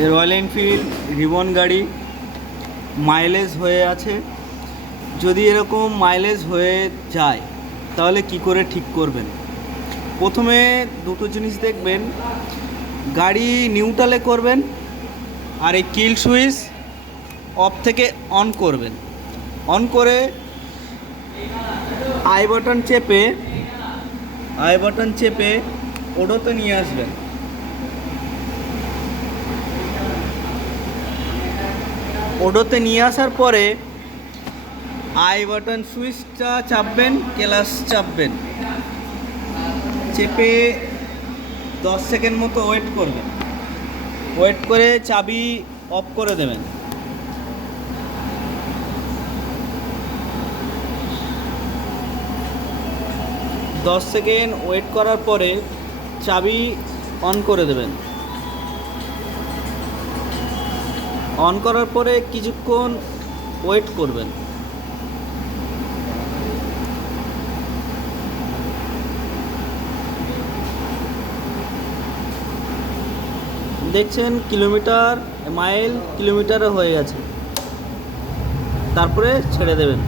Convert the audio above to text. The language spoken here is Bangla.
রয়্যাল এনফিল্ড রিবন গাড়ি মাইলেজ হয়ে আছে। যদি এরকম মাইলেজ হয়ে যায় তাহলে কি করে ঠিক করবেন? প্রথমে দুটো জিনিস দেখবেন, গাড়ি নিউট্রালে করবেন আর এই কিল সুইচ অফ থেকে অন করবেন। অন করে আই বাটন চেপে ওডোতে নিয়ে আসবেন। ওডোতে নিয়ে আসার পরে আই বাটন সুইচটা চাপবেন, ক্লাচ চাপবেন, চেপে 10 সেকেন্ড মতো ওয়েট করবেন। ওয়েট করে চাবি অফ করে দেবেন। দশ সেকেন্ড ওয়েট করার পরে চাবি অন করে দেবেন। অন করার পরে কিছুক্ষণ ওয়েট করবেন। দেখছেন কিলোমিটারে হয়ে গেছে, তারপরে ছেড়ে দেবেন।